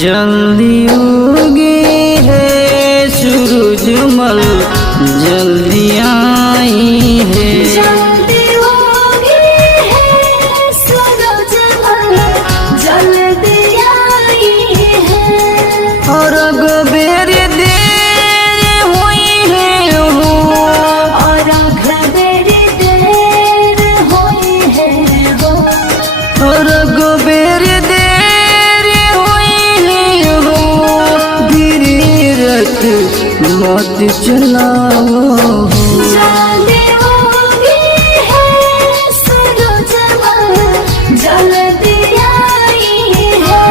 जल्दी उगे है सूरजमल, जल्दी आई है। जल्दी उगे है सूरजमल, जल्दी आई है। और बेर देर हुई है हो, और बेर देर हुई है हो। और बेर देर हुई है हो। धीरे रथ मत चलाओ हो। जल्दी उगे है सूरजमल, जल्दी आई है।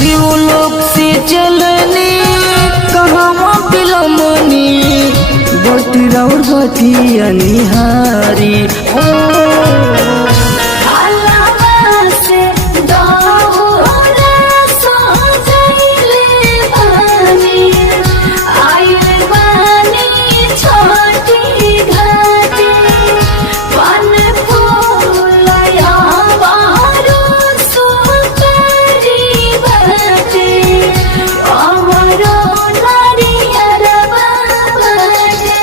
देवलोक से चलनी कहाँ बिलमनी, बटरा और बतिया निहारी ओ। से दौरा सजैले बानी, आइल बानी छोटी घाटी। पान फूलया बारू सुपारी बाटे, अमरो नारियर बाटे।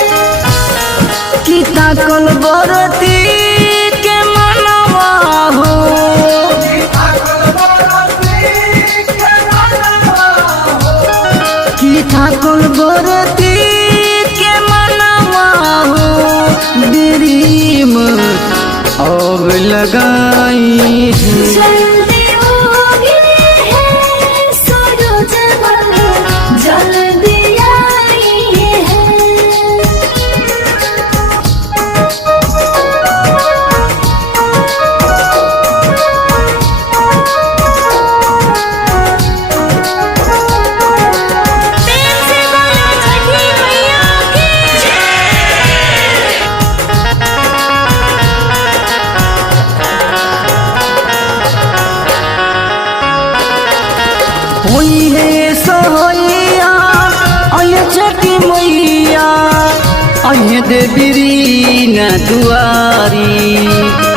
की ताकल बरती के मनवा हो, की ताकल बरती के मनवा हो। देरी में अब लगाई है। जल्दी उगे है सूरजमल, जल्दी आई है। हुई है सोहैया अय छठी मैया, अय देवी न दुआरी।